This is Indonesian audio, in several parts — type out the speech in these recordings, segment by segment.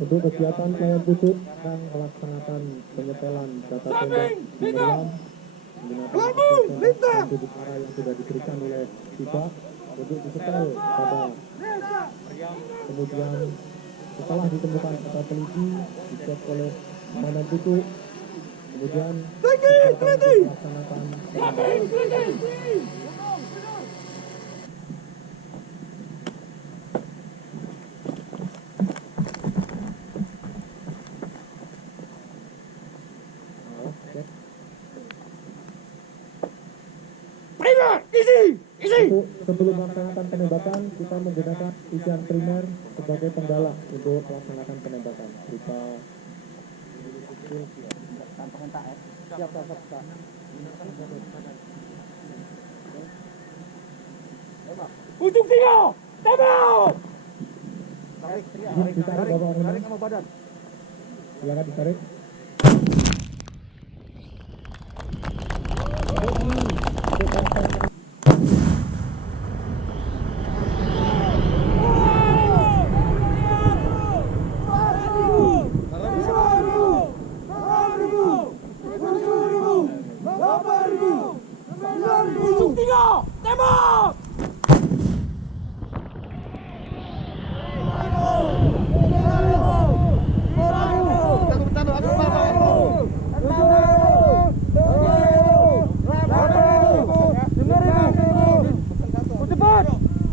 Untuk kegiatan pelayan khusus yang melaksanakan penyetelan data tembak meriam menggunakan titik arah yang sudah diberikan oleh FIBA untuk disetel pada kemudian setelah ditemukan kata teliti dicek oleh komandan suku kemudian melaksanakan Untuk sebelum melaksanakan penembakan, kita menggunakan isian primer sebagai penggalak untuk melaksanakan penembakan. Kita siap. Ujung 3, tembak! Ditarik bawa orang sama badan. Silakan ditarik. Ujung 3, tembak! Cepat,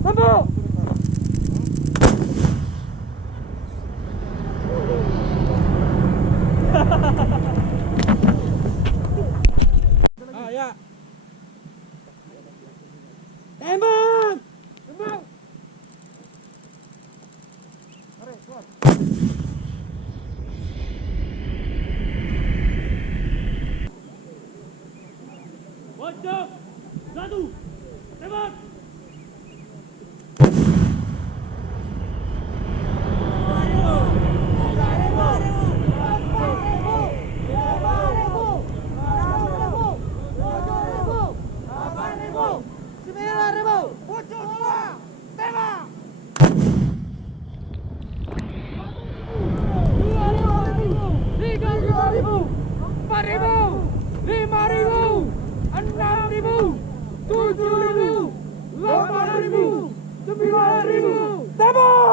tembak! Ya. Tembak! Tembak! Wajib! 1, tembak! Tembak!